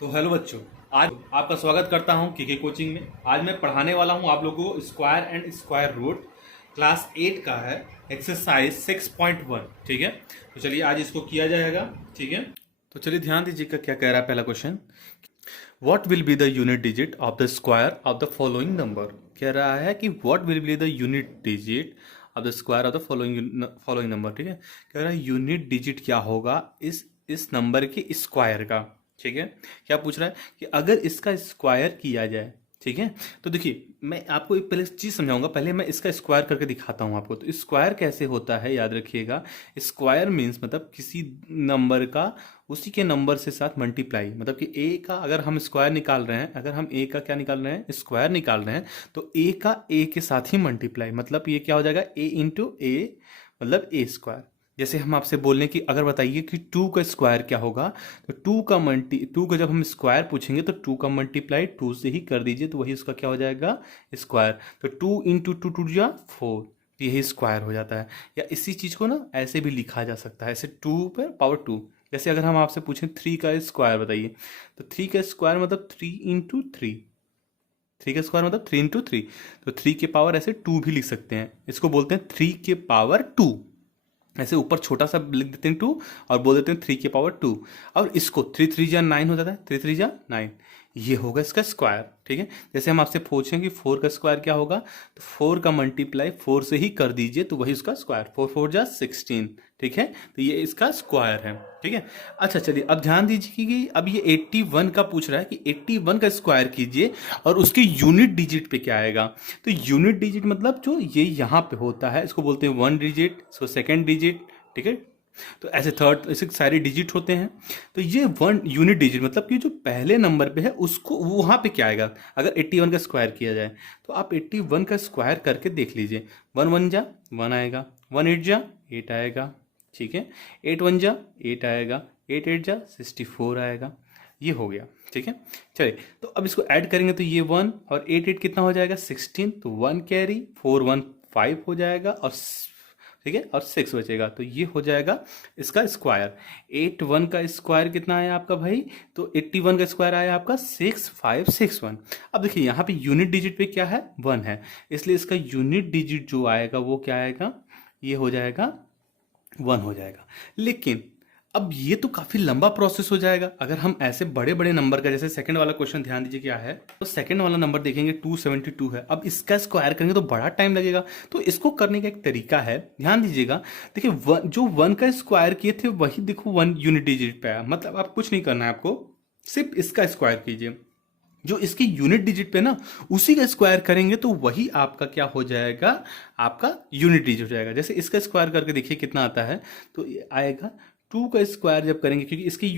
तो हेलो बच्चों, आज आपका स्वागत करता हूं केके कोचिंग में। आज मैं पढ़ाने वाला हूं आप लोगों को square and square root. Class 8 का है, एक्सरसाइज 6.1। ठीक है, तो चलिए आज इसको किया जाएगा। ठीक है, तो चलिए ध्यान दीजिएगा क्या कह रहा है पहला question. What will be the unit digit of the square of the following number. कह रहा है कि what will be the unit digit of the square of the following number. ठीक है, कह रहा है यूनिट डिजिट क्या होगा इस नंबर के स्क्वायर का। ठीक है, क्या पूछ रहा है कि अगर इसका स्क्वायर किया जाए। ठीक है, तो देखिए मैं आपको एक पहले चीज समझाऊंगा। पहले मैं इसका स्क्वायर करके दिखाता हूं आपको। तो स्क्वायर कैसे होता है याद रखिएगा। स्क्वायर मीन्स मतलब किसी नंबर का उसी के नंबर से साथ मल्टीप्लाई। मतलब कि ए का अगर हम स्क्वायर निकाल रहे हैं, अगर हम ए का क्या निकाल रहे हैं, स्क्वायर निकाल रहे हैं, तो ए का ए के साथ ही मल्टीप्लाई। मतलब ये क्या हो जाएगा, ए इंटू ए मतलब ए स्क्वायर। जैसे हम आपसे बोल रहे हैं कि अगर बताइए कि 2 का स्क्वायर क्या होगा, तो 2 का जब हम स्क्वायर पूछेंगे तो 2 का मल्टीप्लाई 2 से ही कर दीजिए, तो वही उसका क्या हो जाएगा, स्क्वायर। तो 2 इंटू टू टू जा 4, तो यही स्क्वायर हो जाता है। या इसी चीज को ना ऐसे भी लिखा जा सकता है, ऐसे 2 पर पावर 2। जैसे अगर हम आपसे पूछें 3 का स्क्वायर बताइए, तो 3 का स्क्वायर मतलब 3 का स्क्वायर मतलब 3 इंटू 3। तो 3 के पावर ऐसे 2 भी लिख सकते हैं, इसको बोलते हैं 3 के पावर 2। ऐसे ऊपर छोटा सा लिख देते हैं 2 और बोल देते हैं 3 के पावर 2। और इसको 3 3 जा 9 हो जाता है, 3 3 जा 9, ये होगा इसका स्क्वायर। ठीक है, जैसे हम आपसे पूछें कि 4 का स्क्वायर क्या होगा, तो 4 का मल्टीप्लाई 4 से ही कर दीजिए, तो वही उसका स्क्वायर। 4 4 जा 16। ठीक है, तो ये इसका स्क्वायर है। ठीक है, अच्छा चलिए अब ध्यान दीजिए कि अब ये 81 का पूछ रहा है कि 81 का स्क्वायर कीजिए और उसके यूनिट डिजिट पे क्या आएगा। तो यूनिट डिजिट मतलब जो ये यहाँ पे होता है, इसको बोलते हैं 1 डिजिट, इसको सेकेंड डिजिट। ठीक है, तो ऐसे थर्ड, ऐसे सारे डिजिट होते हैं। तो ये 1 यूनिट डिजिट मतलब कि जो पहले नंबर पे है उसको वहां पे क्या आएगा। अगर 81 का स्क्वायर किया जाए तो आप 81 का स्क्वायर करके देख लीजिए। 1 1 जा 1 आएगा, 1 8 जा 8 आएगा। ठीक है, 8 1 जा 8 आएगा, 8 8 जा 64 आएगा। ये हो गया। ठीक है, चलिए तो अब इसको ऐड करेंगे तो ये 1 और 8 8 कितना हो जाएगा 16, तो 1 कैरी 4 1 5 हो जाएगा और ठीक है और 6 बचेगा, तो ये हो जाएगा इसका स्क्वायर। 81 का स्क्वायर कितना आया आपका भाई, तो 81 का स्क्वायर आया आपका 6561। अब देखिए यहाँ पे यूनिट डिजिट पे क्या है, 1 है, इसलिए इसका यूनिट डिजिट जो आएगा वो क्या आएगा, ये हो जाएगा 1 हो जाएगा। लेकिन अब ये तो काफी लंबा प्रोसेस हो जाएगा अगर हम ऐसे बड़े बड़े नंबर का, जैसे सेकंड वाला क्वेश्चन ध्यान दीजिए क्या है। तो सेकंड वाला नंबर देखेंगे 272 है, अब इसका स्क्वायर करेंगे तो बड़ा टाइम लगेगा। तो इसको करने का एक तरीका है, ध्यान दीजिएगा। देखिए जो 1 का स्क्वायर किए थे वही देखो 1 यूनिट डिजिट पे आया। मतलब आप कुछ नहीं करना है, आपको सिर्फ इसका स्क्वायर कीजिए। जो इसकी यूनिट डिजिट पे ना उसी का स्क्वायर करेंगे तो वही आपका क्या हो जाएगा, आपका यूनिट डिजिट हो जाएगा। जैसे इसका स्क्वायर करके देखिए कितना आता है, तो ये आएगा 2 का स्क्वायर जब करेंगे, क्योंकि इसकी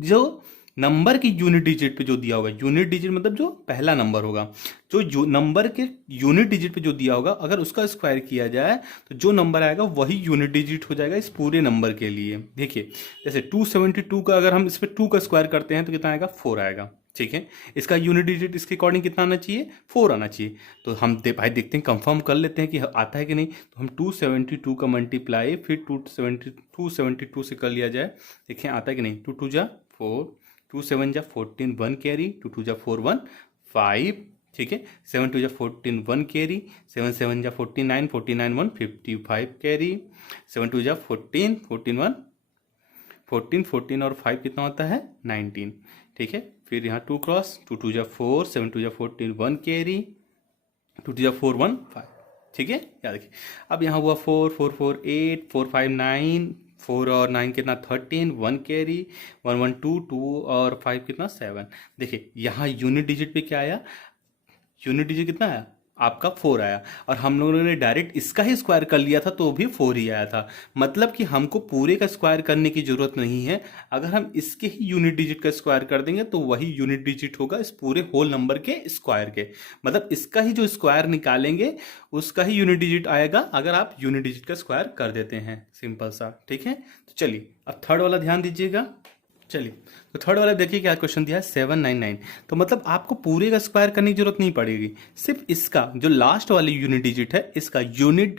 जो नंबर की यूनिट डिजिट पे जो दिया होगा, यूनिट डिजिट मतलब जो पहला नंबर होगा, जो नंबर के यूनिट डिजिट पे जो दिया होगा अगर उसका स्क्वायर किया जाए तो जो नंबर आएगा वही यूनिट डिजिट हो जाएगा इस पूरे नंबर के लिए। देखिए जैसे 272 का अगर हम इस पर 2 का स्क्वायर करते हैं तो कितना आएगा, 4 आएगा। ठीक है, इसका यूनिट डिजिट इसके अकॉर्डिंग कितना आना चाहिए, 4 आना चाहिए। तो हम भाई देखते हैं, कंफर्म कर लेते हैं कि आता है कि नहीं। तो हम 272 का मल्टीप्लाई फिर 272 से कर लिया जाए, देखें आता है कि नहीं। 2 2 जा 4, 2 7 जा 14 1 कैरी, 2 2 जा 4 1 5। ठीक है, 7 2 जा 14 1 कैरी, 7 7 जा 49 49 1 55 कैरी, 7 2 जा 14 14 1 14 14 और 5 कितना होता है 19। ठीक है, फिर यहाँ 2 क्रॉस 2 2 जा 4 7 2 जा 14 1 कैरी, 2 2 जा 4 1 5। ठीक है, याद रखिए। अब यहाँ हुआ 4 4 4 8 4 5 9, 4 और 9 कितना 13 1 कैरी, 1 1 2 2 और 5 कितना 7। देखिए यहाँ यूनिट डिजिट पे क्या आया, यूनिट डिजिट कितना आया आपका 4 आया, और हम लोगों ने डायरेक्ट इसका ही स्क्वायर कर लिया था तो भी 4 ही आया था। मतलब कि हमको पूरे का स्क्वायर करने की जरूरत नहीं है, अगर हम इसके ही यूनिट डिजिट का स्क्वायर कर देंगे तो वही यूनिट डिजिट होगा इस पूरे होल नंबर के स्क्वायर के। मतलब इसका ही जो स्क्वायर निकालेंगे उसका ही यूनिट डिजिट आएगा अगर आप यूनिट डिजिट का स्क्वायर कर देते हैं, सिंपल सा। ठीक है, तो चलिए अब थर्ड वाला ध्यान दीजिएगा। चलिए तो थर्ड वाला देखिए क्या क्वेश्चन दिया है, 799। तो मतलब आपको पूरे का स्क्वायर करने की जरूरत नहीं पड़ेगी, सिर्फ इसका जो लास्ट वाली यूनिट डिजिट है इसका यूनिट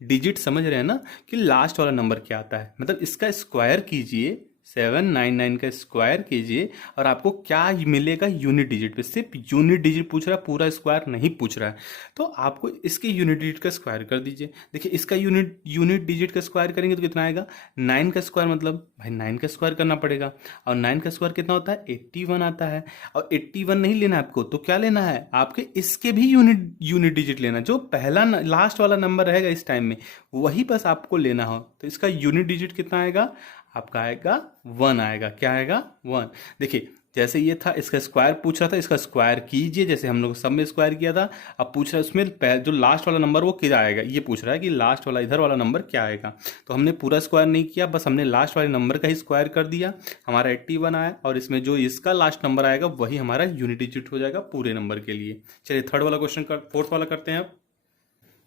डिजिट समझ रहे हैं ना कि लास्ट वाला नंबर क्या आता है। मतलब इसका स्क्वायर कीजिए 799 का स्क्वायर कीजिए और आपको क्या मिलेगा यूनिट डिजिट पे। सिर्फ यूनिट डिजिट पूछ रहा है, पूरा स्क्वायर नहीं पूछ रहा है। तो आपको इसके यूनिट डिजिट का स्क्वायर कर दीजिए। देखिए इसका यूनिट डिजिट का स्क्वायर करेंगे तो कितना आएगा, 9 का स्क्वायर, मतलब भाई 9 का स्क्वायर करना पड़ेगा। और 9 का स्क्वायर कितना होता है, 81 आता है। और 81 नहीं लेना है आपको, तो क्या लेना है, आपके इसके भी यूनिट डिजिट लेना, जो पहला लास्ट वाला नंबर रहेगा इस टाइम में वही बस आपको लेना हो। तो इसका यूनिट डिजिट कितना आएगा, आपका आएगा 1 आएगा। क्या आएगा, 1। देखिए जैसे ये था, इसका स्क्वायर पूछ रहा था, इसका स्क्वायर कीजिए, जैसे हम लोग सब में स्क्वायर किया था। अब पूछ रहा है उसमें जो लास्ट वाला नंबर वो क्या आएगा, ये पूछ रहा है कि लास्ट वाला इधर वाला नंबर क्या आएगा। तो हमने पूरा स्क्वायर नहीं किया, बस हमने लास्ट वाले नंबर का ही स्क्वायर कर दिया, हमारा 81 आया। और इसमें जो इसका लास्ट नंबर आएगा वही हमारा यूनिट डिजिट हो जाएगा पूरे नंबर के लिए। चलिए थर्ड वाला क्वेश्चन फोर्थ वाला करते हैं अब।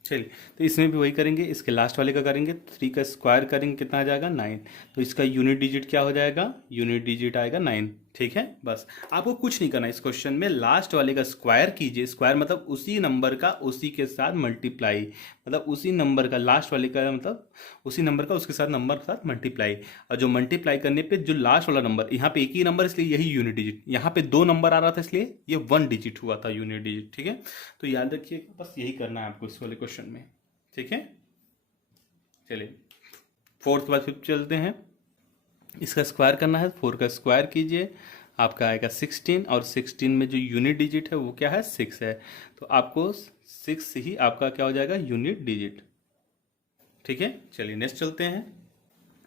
चलिए तो इसमें भी वही करेंगे, इसके लास्ट वाले का करेंगे, 3 का स्क्वायर करेंगे कितना आ जाएगा, 9। तो इसका यूनिट डिजिट क्या हो जाएगा, यूनिट डिजिट आएगा 9। ठीक है, बस आपको कुछ नहीं करना इस क्वेश्चन में, लास्ट वाले का स्क्वायर कीजिए। स्क्वायर मतलब उसी नंबर का उसी के साथ मल्टीप्लाई, मतलब उसी नंबर का लास्ट वाले का मतलब उसी नंबर का उसके साथ नंबर के साथ मल्टीप्लाई। और जो मल्टीप्लाई करने पे जो लास्ट वाला नंबर, यहाँ पे एक ही नंबर इसलिए यही यूनिट डिजिट, यहाँ पे 2 नंबर आ रहा था इसलिए ये 1 डिजिट हुआ था यूनिट डिजिट। ठीक है, तो याद रखिए बस यही करना है आपको इस वाले क्वेश्चन में। ठीक है, चलिए फोर्थ बार फिर चलते हैं। इसका स्क्वायर करना है, 4 का स्क्वायर कीजिए, आपका आएगा 16। और 16 में जो यूनिट डिजिट है वो क्या है, 6 है। तो आपको 6 ही आपका क्या हो जाएगा, यूनिट डिजिट। ठीक है, चलिए नेक्स्ट चलते हैं।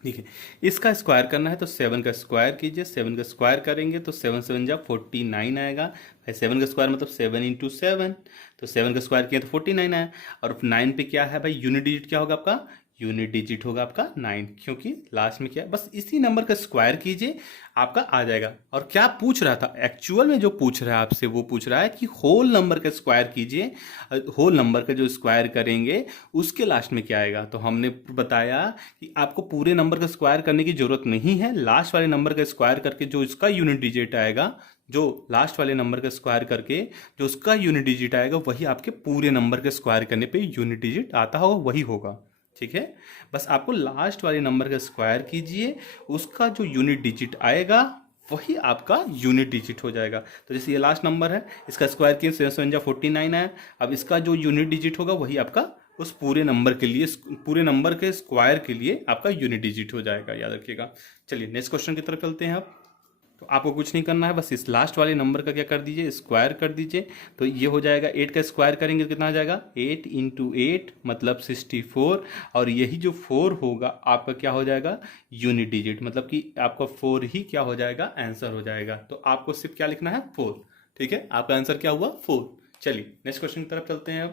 ठीक है, इसका स्क्वायर करना है तो 7 का स्क्वायर कीजिए। 7 का स्क्वायर करेंगे तो 7 7 जा 49 आएगा। भाई 7 का स्क्वायर मतलब 7 इंटू 7, तो 7 का स्क्वायर किया तो 49 आया। और 9 पे क्या है भाई, यूनिट डिजिट क्या होगा आपका, यूनिट डिजिट होगा आपका 9, क्योंकि लास्ट में क्या है, बस इसी नंबर का स्क्वायर कीजिए आपका आ जाएगा। और क्या पूछ रहा था, एक्चुअल में जो पूछ रहा है आपसे वो पूछ रहा है कि होल नंबर का स्क्वायर कीजिए। होल नंबर का जो स्क्वायर करेंगे उसके लास्ट में क्या आएगा। तो हमने बताया कि आपको पूरे नंबर का स्क्वायर करने की जरूरत नहीं है, लास्ट वाले नंबर का स्क्वायर करके जो इसका यूनिट डिजिट आएगा, जो लास्ट वाले नंबर का स्क्वायर करके जो उसका यूनिट डिजिट आएगा वही आपके पूरे नंबर के स्क्वायर करने पे यूनिट डिजिट आता होगा, वही होगा। ठीक है, बस आपको लास्ट वाले नंबर का स्क्वायर कीजिए, उसका जो यूनिट डिजिट आएगा वही आपका यूनिट डिजिट हो जाएगा। तो जैसे ये लास्ट नंबर है, इसका स्क्वायर किए 7 7 जा 49 आया। अब इसका जो यूनिट डिजिट होगा वही आपका उस पूरे नंबर के लिए, पूरे नंबर के स्क्वायर के लिए आपका यूनिट डिजिट हो जाएगा, याद रखिएगा। चलिए नेक्स्ट क्वेश्चन की तरफ चलते हैं अब। तो आपको कुछ नहीं करना है, बस इस लास्ट वाले नंबर का क्या कर दीजिए, स्क्वायर कर दीजिए। तो ये हो जाएगा, 8 का स्क्वायर करेंगे तो कितना आ जाएगा, 8 इंटू 8 मतलब 64। और यही जो 4 होगा आपका क्या हो जाएगा, यूनिट डिजिट, मतलब कि आपका 4 ही क्या हो जाएगा, आंसर हो जाएगा। तो आपको सिर्फ क्या लिखना है, 4। ठीक है, आपका आंसर क्या हुआ, 4। चलिए नेक्स्ट क्वेश्चन की तरफ चलते हैं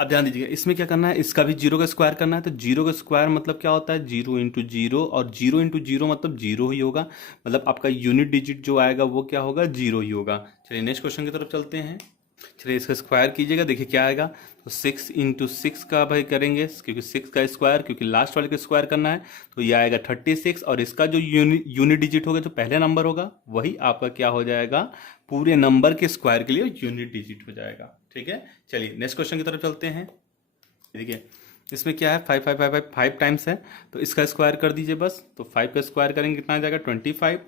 अब ध्यान दीजिएगा, इसमें क्या करना है, इसका भी 0 का स्क्वायर करना है। तो 0 का स्क्वायर मतलब क्या होता है, 0 इंटू 0, और 0 इंटू 0 मतलब 0 ही होगा, मतलब आपका यूनिट डिजिट जो आएगा वो क्या होगा, 0 ही होगा। चलिए नेक्स्ट क्वेश्चन की तरफ चलते हैं। चलिए इसका स्क्वायर कीजिएगा, देखिए क्या आएगा। तो 6 इंटू 6 का भाई करेंगे, क्योंकि 6 का स्क्वायर, क्योंकि लास्ट वाले का स्क्वायर करना है, तो ये आएगा 36। और इसका जो यूनिट डिजिट होगा, जो पहले नंबर होगा वही आपका क्या हो जाएगा, पूरे नंबर के स्क्वायर के लिए यूनिट डिजिट हो जाएगा। ठीक है, चलिए नेक्स्ट क्वेश्चन की तरफ चलते हैं। देखिए इसमें क्या है, 5 5 5 5 5 टाइम्स है, तो इसका स्क्वायर कर दीजिए बस। तो 5 का स्क्वायर करेंगे कितना आ जाएगा, 25।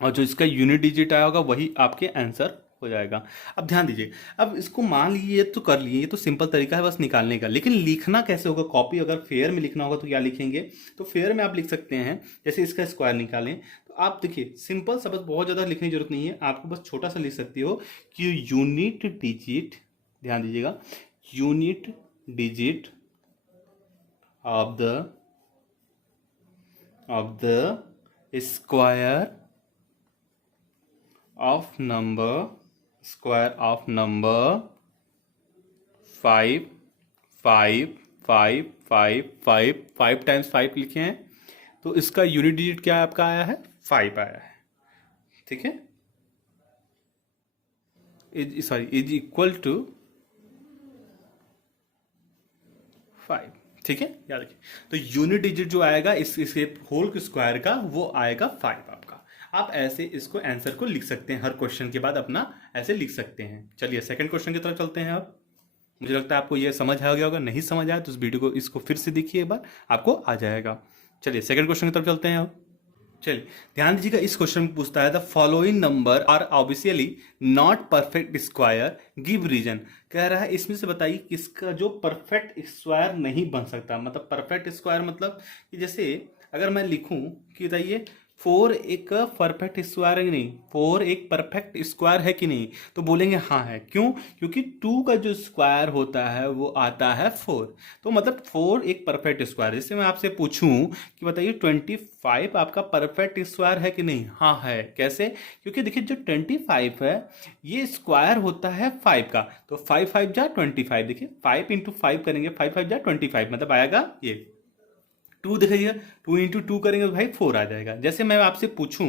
और जो इसका यूनिट डिजिट आया होगा वही आपके आंसर हो जाएगा। अब ध्यान दीजिए, अब इसको मान लीजिए तो कर लिए, ये तो सिंपल तरीका है बस निकालने का, लेकिन लिखना कैसे होगा, कॉपी अगर फेयर में लिखना होगा तो क्या लिखेंगे। तो फेयर में आप लिख सकते हैं, जैसे इसका स्क्वायर निकालें तो आप देखिए सिंपल सा, बस बहुत ज़्यादा लिखने की जरूरत नहीं है, आपको बस छोटा सा लिख सकते हो कि यूनिट डिजिट, ध्यान दीजिएगा, unit digit of the square of number 5 5 5 5 5 5 times 5 लिखे हैं, तो इसका यूनिट डिजिट क्या आपका आया है, 5 आया है। ठीक है, इज इक्वल टू 5। ठीक है, याद रखिए। तो यूनिट डिजिट जो आएगा इसके होल के स्क्वायर का वो आएगा 5 आपका। आप ऐसे इसको आंसर को लिख सकते हैं, हर क्वेश्चन के बाद अपना ऐसे लिख सकते हैं। चलिए सेकंड क्वेश्चन की तरफ चलते हैं। अब मुझे लगता है आपको ये समझ आ गया होगा, नहीं समझ आया तो इस वीडियो को इसको फिर से देखिए एक बार, आपको आ जाएगा। चलिए सेकंड क्वेश्चन की तरफ चलते हैं। अब चलिए ध्यान दीजिएगा, इस क्वेश्चन में पूछता है the following number are obviously not perfect square, give reason. कह रहा है इसमें से बताइए किसका जो परफेक्ट स्क्वायर नहीं बन सकता। मतलब परफेक्ट स्क्वायर मतलब कि जैसे अगर मैं लिखूं कि बताइए 4 एक परफेक्ट स्क्वायर है कि नहीं, 4 एक परफेक्ट स्क्वायर है कि नहीं, तो बोलेंगे हाँ है। क्यों? क्योंकि 2 का जो स्क्वायर होता है वो आता है 4। तो मतलब 4 एक परफेक्ट स्क्वायर। जैसे मैं आपसे पूछूं कि बताइए 25 आपका परफेक्ट स्क्वायर है कि नहीं, हाँ है। कैसे? क्योंकि देखिए जो 25 है ये स्क्वायर होता है 5 का, तो 5 5 जा 25। देखिए 5 इंटू 5 करेंगे, 5 5 जा 25, मतलब आएगा ये 2। देखिए 2 इंटू 2 करेंगे तो भाई 4 आ जाएगा। जैसे मैं आपसे पूछूं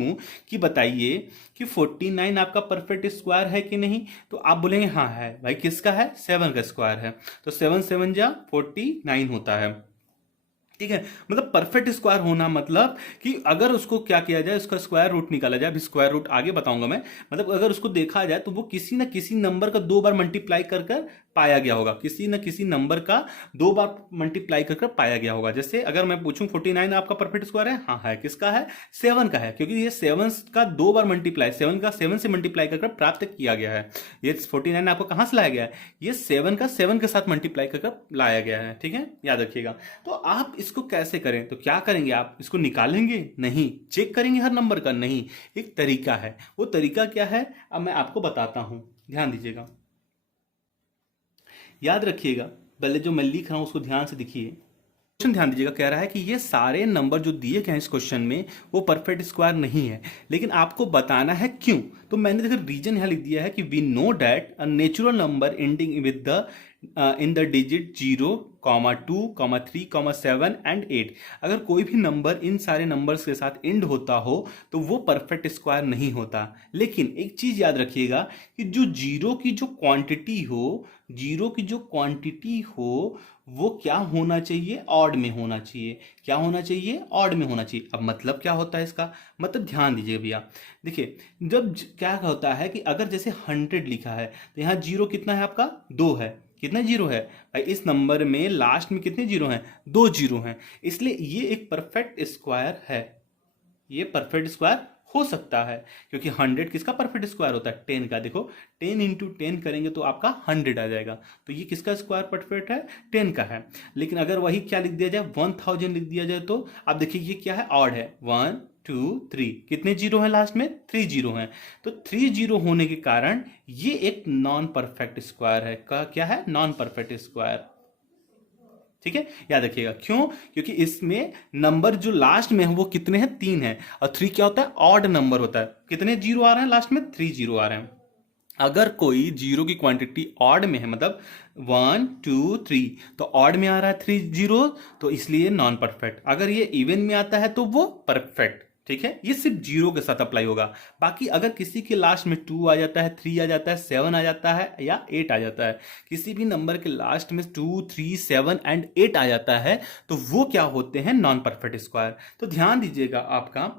कि बताइए कि 49 आपका परफेक्ट स्क्वायर है कि नहीं, तो आप बोलेंगे हाँ है। भाई किसका है? 7 का स्क्वायर है, तो 7 7 जा 49 होता है। ठीक है, मतलब परफेक्ट स्क्वायर होना मतलब कि अगर उसको क्या किया जाए, उसका स्क्वायर रूट निकाला जाए। अभी स्क्वायर रूट आगे बताऊंगा मैं। मतलब अगर उसको देखा जाए तो वो किसी ना किसी नंबर का 2 बार मल्टीप्लाई कर कर पाया गया होगा, किसी न किसी नंबर का 2 बार मल्टीप्लाई कर कर पाया गया होगा। जैसे अगर मैं पूछूं 49 आपका परफेक्ट स्क्वायर है, हाँ है। किसका है? 7 का है, क्योंकि ये 7 का 2 बार मल्टीप्लाई, 7 का 7 से मल्टीप्लाई कर कर प्राप्त किया गया है। ये 49 आपको कहां से लाया गया है? ये 7 का 7 के साथ मल्टीप्लाई कर कर लाया गया है। ठीक है, याद रखिएगा। तो आप इसको कैसे करें? तो क्या करेंगे, आप इसको निकालेंगे? नहीं। चेक करेंगे हर नंबर का? नहीं। एक तरीका है, वो तरीका क्या है अब मैं आपको बताता हूं, ध्यान दीजिएगा, याद रखिएगा। पहले जो मैं लिख रहा हूं उसको ध्यान से देखिए। क्वेश्चन ध्यान दीजिएगा, कह रहा है कि ये सारे नंबर जो दिए गए हैं इस क्वेश्चन में वो परफेक्ट स्क्वायर नहीं है, लेकिन आपको बताना है क्यों। तो मैंने देखो रीजन यहां लिख दिया है कि we know that a natural number ending with the in the digit 0, 2, 3, 7 and 8, अगर कोई भी नंबर इन सारे नंबर्स के साथ एंड होता हो तो वो परफेक्ट स्क्वायर नहीं होता। लेकिन एक चीज याद रखिएगा कि जो जीरो की जो क्वांटिटी हो, जीरो की जो क्वांटिटी हो वो क्या होना चाहिए? ऑड में होना चाहिए। क्या होना चाहिए? ऑड में होना चाहिए। अब मतलब क्या होता है इसका? मतलब ध्यान दीजिए भैया, देखिए जब क्या होता है कि अगर जैसे 100 लिखा है तो यहाँ जीरो कितना है आपका? 2 है। कितना जीरो है भाई? इस नंबर में लास्ट में कितने जीरो हैं? 2 जीरो हैं। इसलिए ये एक परफेक्ट स्क्वायर है, ये परफेक्ट स्क्वायर हो सकता है। क्योंकि 100 किसका परफेक्ट स्क्वायर होता है? 10 का। देखो 10 इंटू 10 करेंगे तो आपका 100 आ जाएगा। तो ये किसका स्क्वायर परफेक्ट है? 10 का है। लेकिन अगर वही क्या लिख दिया जाए, 1000 लिख दिया जाए, तो आप देखिए ये क्या है? ऑड है। 1 2 3, कितने जीरो है लास्ट में? 3 जीरो हैं। तो 3 जीरो होने के कारण ये एक नॉन परफेक्ट स्क्वायर है। क्या है? Non perfect square. ठीक है, याद रखिएगा। क्यों? क्योंकि इसमें नंबर जो लास्ट में है वो कितने हैं? 3 है। और 3 क्या होता है? ऑड नंबर होता है। कितने जीरो आ रहे हैं लास्ट में? 3 जीरो आ रहे हैं। अगर कोई जीरो की क्वांटिटी ऑड में है, मतलब 1 2 3, तो ऑड में आ रहा है 3 जीरो, तो इसलिए नॉन परफेक्ट। अगर ये इवन में आता है तो वो परफेक्ट। ठीक है, ये सिर्फ जीरो के साथ अप्लाई होगा। बाकी अगर किसी के लास्ट में 2 आ जाता है, 3 आ जाता है, 7 आ जाता है या 8 आ जाता है, किसी भी नंबर के लास्ट में 2 3 7 एंड 8 आ जाता है, तो वो क्या होते हैं? Non perfect square. तो ध्यान दीजिएगा, आपका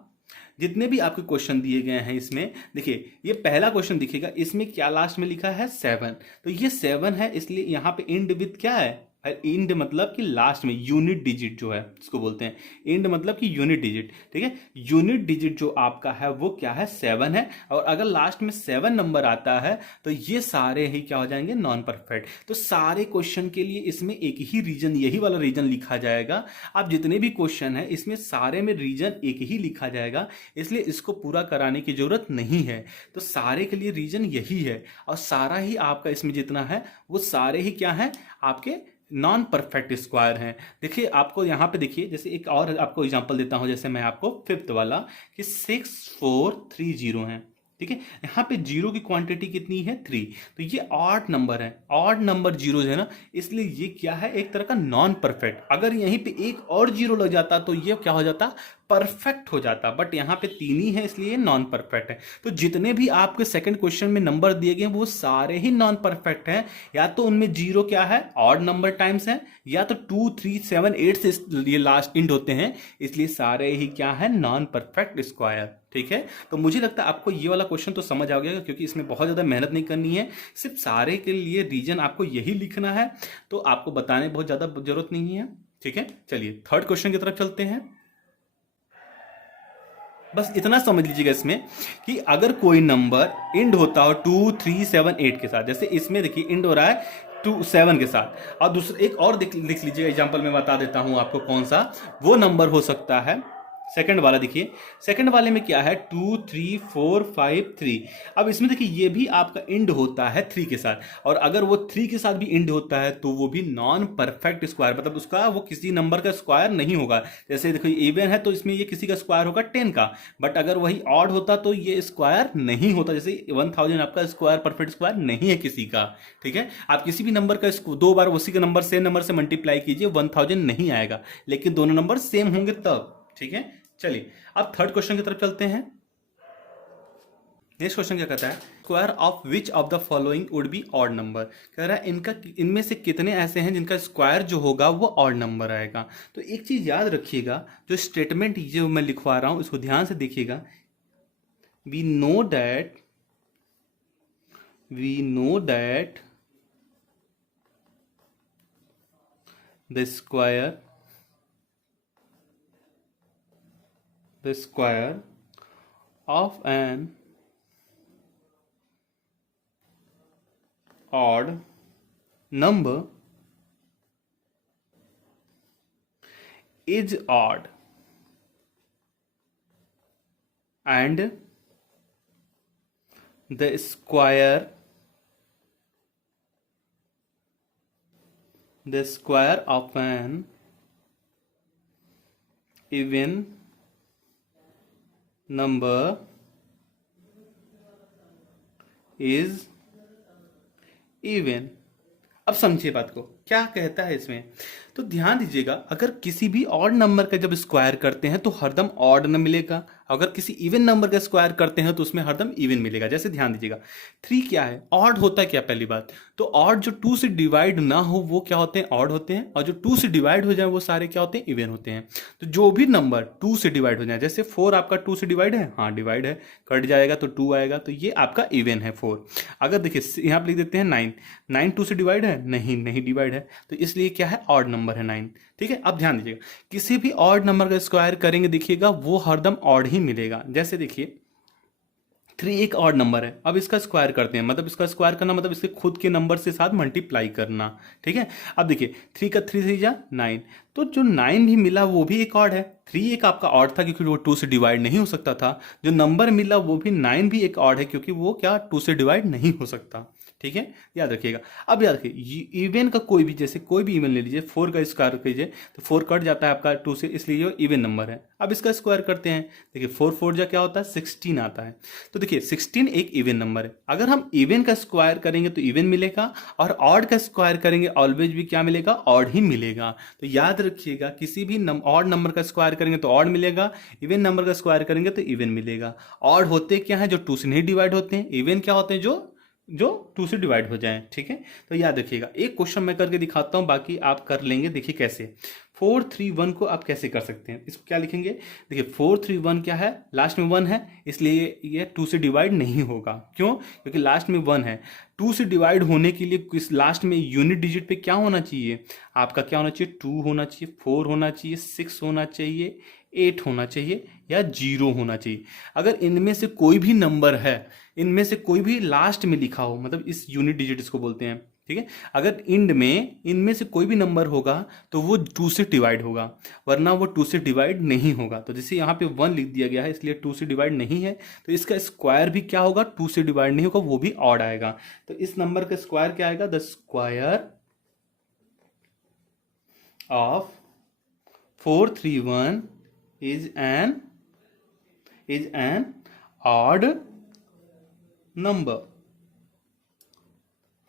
जितने भी आपके क्वेश्चन दिए गए हैं इसमें देखिए, ये पहला क्वेश्चन दिखेगा, इसमें क्या लास्ट में लिखा है? 7। तो ये 7 है, इसलिए यहां पे एंड विथ क्या है? इंड मतलब कि लास्ट में यूनिट डिजिट जो है इसको बोलते हैं। इंड मतलब कि यूनिट डिजिट। ठीक है, यूनिट डिजिट जो आपका है वो क्या है? 7 है। और अगर लास्ट में 7 नंबर आता है तो ये सारे ही क्या हो जाएंगे? Non perfect. तो सारे क्वेश्चन के लिए इसमें एक ही रीजन, यही वाला रीजन लिखा जाएगा। आप जितने भी क्वेश्चन है इसमें सारे में रीजन एक ही लिखा जाएगा, इसलिए इसको पूरा कराने की जरूरत नहीं है। तो सारे के लिए रीजन यही है, और सारा ही आपका इसमें जितना है वो सारे ही क्या है? आपके नॉन परफेक्ट स्क्वायर हैं। देखिए आपको यहाँ पे देखिए, जैसे एक और आपको एग्जांपल देता हूं, जैसे मैं आपको फिफ्थ वाला कि 6 4 3 0 है। ठीक है, यहाँ पे जीरो की क्वांटिटी कितनी है? 3। तो ये ऑड नंबर है, ऑड नंबर जीरो है ना, इसलिए ये क्या है? एक तरह का नॉन परफेक्ट। अगर यहीं पे एक और जीरो लग जाता तो ये क्या हो जाता? परफेक्ट हो जाता। बट यहाँ पे 3 ही है, इसलिए नॉन परफेक्ट है। तो जितने भी आपके सेकंड क्वेश्चन में नंबर दिए गए वो सारे ही नॉन परफेक्ट हैं। या तो उनमें जीरो क्या है? ऑड नंबर टाइम्स है, या तो 2 3 7 8 से ये लास्ट इंड होते हैं, इसलिए सारे ही क्या है? Non perfect square. ठीक है, तो मुझे लगता है आपको ये वाला क्वेश्चन तो समझ आ गया, क्योंकि इसमें बहुत ज्यादा मेहनत नहीं करनी है, सिर्फ सारे के लिए रीजन आपको यही लिखना है, तो आपको बताने बहुत ज्यादा जरूरत नहीं है। ठीक है, चलिए थर्ड क्वेश्चन की तरफ चलते हैं। बस इतना समझ लीजिएगा इसमें कि अगर कोई नंबर इंड होता हो 2 3 7 8 के साथ, जैसे इसमें देखिए इंड हो रहा है 2 7 के साथ, और दूसरा एक और लिख लीजिएगा एग्जांपल में बता देता हूं आपको कौन सा वो नंबर हो सकता है। सेकंड वाला देखिए, सेकंड वाले में क्या है 2 3 4 5 3। अब इसमें देखिए ये भी आपका इंड होता है 3 के साथ, और अगर वो 3 के साथ भी इंड होता है तो वो भी नॉन परफेक्ट स्क्वायर, मतलब उसका वो किसी नंबर का स्क्वायर नहीं होगा। जैसे देखो इवन है तो इसमें ये किसी का स्क्वायर होगा 10 का, बट अगर वही ऑड होता तो ये स्क्वायर नहीं होता। जैसे 1000 आपका स्क्वायर परफेक्ट स्क्वायर नहीं है किसी का, ठीक है। आप किसी भी नंबर का दो बार उसी का नंबर सेम नंबर से मल्टीप्लाई कीजिए 1000 नहीं आएगा, लेकिन दोनों नंबर सेम होंगे तब, ठीक है। चलिए अब थर्ड क्वेश्चन की तरफ चलते हैं। नेक्स्ट क्वेश्चन क्या कहता है, square of which of the following would be odd number. कह रहा है इनका इनमें से कितने ऐसे हैं जिनका स्क्वायर जो होगा वो ऑड नंबर आएगा। तो एक चीज याद रखिएगा, जो स्टेटमेंट जो मैं लिखवा रहा हूं इसको ध्यान से देखिएगा। We know that the square of an odd number is odd and the square of an even number is even। अब समझिए बात को, क्या कहता है इसमें, तो ध्यान दीजिएगा, अगर किसी भी ऑड नंबर का जब स्क्वायर करते हैं तो हरदम ऑड न मिलेगा, अगर किसी इवन नंबर का स्क्वायर करते हैं तो उसमें हरदम इवन मिलेगा। जैसे ध्यान दीजिएगा 3 क्या है, ऑड होता है क्या, पहली बात तो ऑड जो 2 से डिवाइड ना हो वो क्या होते हैं, ऑड होते हैं, और जो 2 से डिवाइड हो जाए वो सारे क्या होते हैं, इवन होते हैं। तो जो भी नंबर 2 से डिवाइड हो जाए, जैसे 4 आपका 2 से डिवाइड है, हाँ डिवाइड है, कट जाएगा तो 2 आएगा, तो ये आपका इवन है 4। अगर देखिए यहाँ पे लिख देते हैं 9 2 से डिवाइड है, नहीं डिवाइड है, तो इसलिए क्या है, ऑड नंबर है 9, ठीक है। अब ध्यान दीजिएगा, किसी भी ऑड नंबर का स्क्वायर करेंगे देखिएगा वो हरदम ऑड ही मिलेगा। जैसे देखिए 3 एक ऑड नंबर है, अब इसका स्क्वायर करते हैं, मतलब इसका स्क्वायर करना मतलब इसके खुद के नंबर से साथ मल्टीप्लाई करना, ठीक है। अब देखिए 3 का 3 3 जा 9, तो जो 9 भी मिला वो भी एक ऑड है। 3 एक आपका ऑड था क्योंकि वो 2 से डिवाइड नहीं हो सकता था, जो नंबर मिला वो भी 9 भी एक ऑड है क्योंकि वो क्या 2 से डिवाइड नहीं हो सकता, ठीक है, याद रखिएगा। अब याद रखिए इवन का कोई भी, जैसे कोई भी इवन ले लीजिए, 4 का स्क्वायर कीजिए तो 4 कट जाता है आपका 2 से, इसलिए ये इवन नंबर है। अब इसका स्क्वायर करते हैं, देखिए 4 4 जा क्या होता है 16 आता है, तो देखिए 16 एक इवन नंबर है। अगर हम इवन का स्क्वायर करेंगे तो इवन मिलेगा, और ऑड का स्क्वायर करेंगे ऑलवेज भी क्या मिलेगा, ऑड ही मिलेगा। तो याद रखिएगा किसी भी ऑड नंबर का स्क्वायर करेंगे तो ऑड मिलेगा, इवन नंबर का स्क्वायर करेंगे तो इवन मिलेगा। ऑड होते क्या है, जो 2 से नहीं डिवाइड होते हैं, इवन क्या होते हैं, जो 2 से डिवाइड हो जाए, ठीक है। तो याद रखिएगा, एक क्वेश्चन मैं करके दिखाता हूं, बाकी आप कर लेंगे। देखिए कैसे 4 3 1 को आप कैसे कर सकते हैं, इसको क्या लिखेंगे, देखिए 4 3 1 क्या है, लास्ट में 1 है, इसलिए ये 2 से डिवाइड नहीं होगा। क्यों, क्योंकि लास्ट में 1 है। 2 से डिवाइड होने के लिए किस लास्ट में यूनिट डिजिट पे क्या होना चाहिए, आपका क्या होना चाहिए, 2 होना चाहिए, 4 होना चाहिए, 6 होना चाहिए, 8 होना चाहिए, या 0 होना चाहिए। अगर इनमें से कोई भी नंबर है, इनमें से कोई भी लास्ट में लिखा हो, मतलब इस यूनिट डिजिट इसको बोलते हैं, ठीक है। अगर इंड में इनमें से कोई भी नंबर होगा तो वो 2 से डिवाइड होगा, वरना वो 2 से डिवाइड नहीं होगा। तो जैसे यहाँ पे 1 लिख दिया गया है इसलिए 2 से डिवाइड नहीं है, तो इसका स्क्वायर भी क्या होगा, 2 से डिवाइड नहीं होगा, वो भी ऑड आएगा। तो इस नंबर का स्क्वायर क्या आएगा, the square of 4 3 1 is an odd number,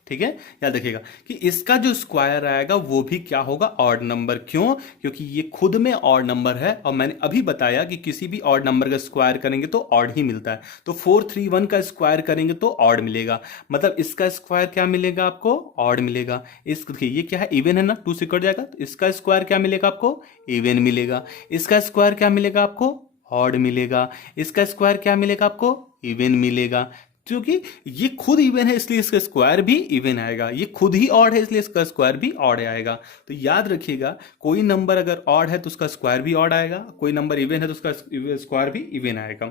ठीक है। याद रखिएगा कि इसका जो स्क्वायर आएगा वो भी क्या होगा, ऑड नंबर। क्यों, क्योंकि ये खुद में ऑड नंबर है, और मैंने अभी बताया कि किसी भी ऑड नंबर का स्क्वायर करेंगे तो ऑड ही मिलता है। तो 4 3 1 का स्क्वायर करेंगे तो ऑड मिलेगा, मतलब इसका स्क्वायर क्या मिलेगा आपको, ऑड मिलेगा। इस ये क्या है, इवन है ना, 2 से कट जाएगा, तो इसका स्क्वायर क्या मिलेगा आपको, इवन मिलेगा। इसका स्क्वायर क्या मिलेगा आपको, ऑड मिलेगा। इसका स्क्वायर क्या मिलेगा आपको, इवन मिलेगा। क्योंकि ये खुद इवन है इसलिए इसका स्क्वायर भी इवन आएगा, ये खुद ही ऑड है इसलिए इसका स्क्वायर भी ऑड आएगा। तो याद रखिएगा, कोई नंबर अगर ऑड है तो उसका स्क्वायर भी ऑड आएगा, कोई नंबर इवन है तो उसका स्क्वायर भी इवन आएगा।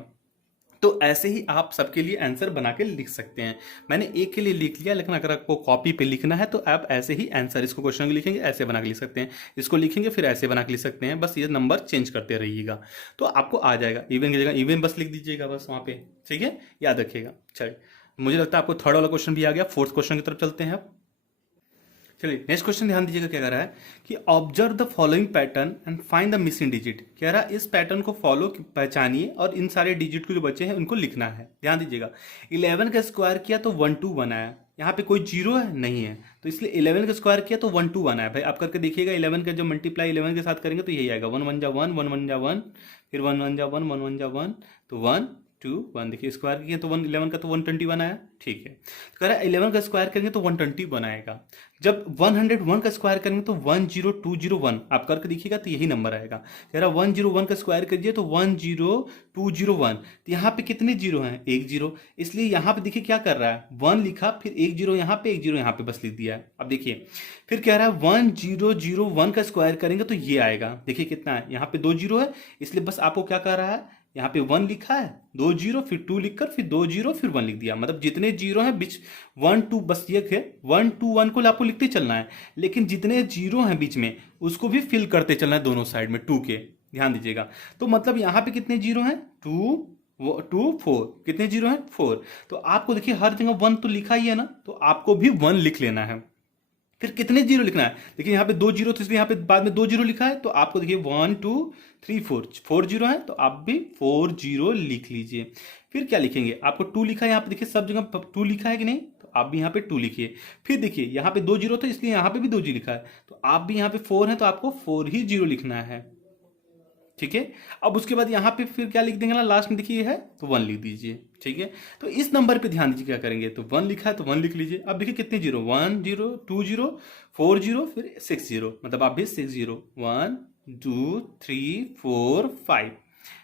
तो ऐसे ही आप सबके लिए आंसर बना के लिख सकते हैं। मैंने एक के लिए लिख लिया, लेकिन अगर आपको कॉपी पे लिखना है तो आप ऐसे ही आंसर, इसको क्वेश्चन को लिखेंगे ऐसे बना के लिख सकते हैं, इसको लिखेंगे फिर ऐसे बना के लिख सकते हैं, बस ये नंबर चेंज करते रहिएगा तो आपको आ जाएगा। इवन की जगह इवन बस लिख दीजिएगा बस वहाँ पे, ठीक है, याद रखिएगा। चलिए, मुझे लगता है आपको थर्ड वाला क्वेश्चन भी आ गया। फोर्थ क्वेश्चन की तरफ चलते हैं अब। चलिए नेक्स्ट क्वेश्चन ध्यान दीजिएगा, क्या कह रहा है कि observe the following pattern and find the missing digit. कह रहा है इस पैटर्न को फॉलो पहचानिए और इन सारे डिजिट को जो बचे हैं उनको लिखना है। ध्यान दीजिएगा, 11 का स्क्वायर किया तो 121 आया, यहाँ पे कोई जीरो है नहीं है, तो इसलिए 11 का स्क्वायर किया तो 121 आया। भाई आप करके देखिएगा, 11 का जो मल्टीप्लाई 11 के साथ करेंगे तो यही आएगा, 1 1 जा 1, 1 1 जा 1, फिर 1 1 जा 1, 1 1 जा 1, तो 1 2 1। देखिए स्क्वायर किया तो 11 का तो 121 आया, ठीक है। तो कह रहा है 11 का स्क्वायर करेंगे तो 121 आएगा। जब 101 का स्क्वायर करेंगे तो 10201, आप करके देखिएगा तो यही नंबर आएगा। कह रहा है 101 का स्क्वायर करिए तो 10201, तो यहाँ पे कितने जीरो हैं, एक जीरो, इसलिए यहाँ पे देखिए क्या कर रहा है, 1 लिखा फिर एक जीरो यहाँ पे, एक जीरो यहाँ पे बस लिख दिया है। अब देखिए फिर कह रहा है 1001 का स्क्वायर करेंगे तो ये आएगा। देखिए कितना है, यहाँ पे 2 जीरो है, इसलिए बस आपको क्या कर रहा है, यहाँ पे 1 लिखा है, 2 जीरो फिर 2 लिखकर फिर 2 जीरो फिर 1 लिख दिया। मतलब जितने जीरो हैं बीच 1 2, बस ये है 1 2 1 को आपको लिखते चलना है, लेकिन जितने जीरो हैं बीच में उसको भी फिल करते चलना है दोनों साइड में 2 के। ध्यान दीजिएगा, तो मतलब यहाँ पे कितने जीरो हैं, 2 4, कितने जीरो हैं 4। तो आपको देखिए हर जगह 1 तो लिखा ही है ना, तो आपको भी 1 लिख लेना है। फिर कितने जीरो लिखना है, देखिए यहाँ पे 2 जीरो, तो इसलिए यहाँ पे बाद में 2 जीरो लिखा है, तो आपको देखिए 1 2 3 4 जीरो है, तो आप भी 4 जीरो लिख लीजिए। फिर क्या लिखेंगे, आपको 2 लिखा है यहाँ पे, देखिए सब जगह 2 लिखा है कि नहीं, तो आप भी यहाँ पे 2 लिखिए। फिर देखिए यहाँ पे 2 जीरो था इसलिए यहाँ पे भी 2 जीरो लिखा है, तो आप भी यहाँ पे 4 है तो आपको 4 ही जीरो लिखना है, ठीक है। अब उसके बाद यहाँ पे फिर क्या लिख देंगे ना, लास्ट में देखिए है तो 1 लिख दीजिए, ठीक है। तो इस नंबर पे ध्यान दीजिए क्या करेंगे, तो 1 लिखा है तो 1 लिख लीजिए। अब देखिए कितने जीरो, 1 0 2 0 4 0 फिर 6 0, मतलब आप भी 6 0, 1 2 3 4 5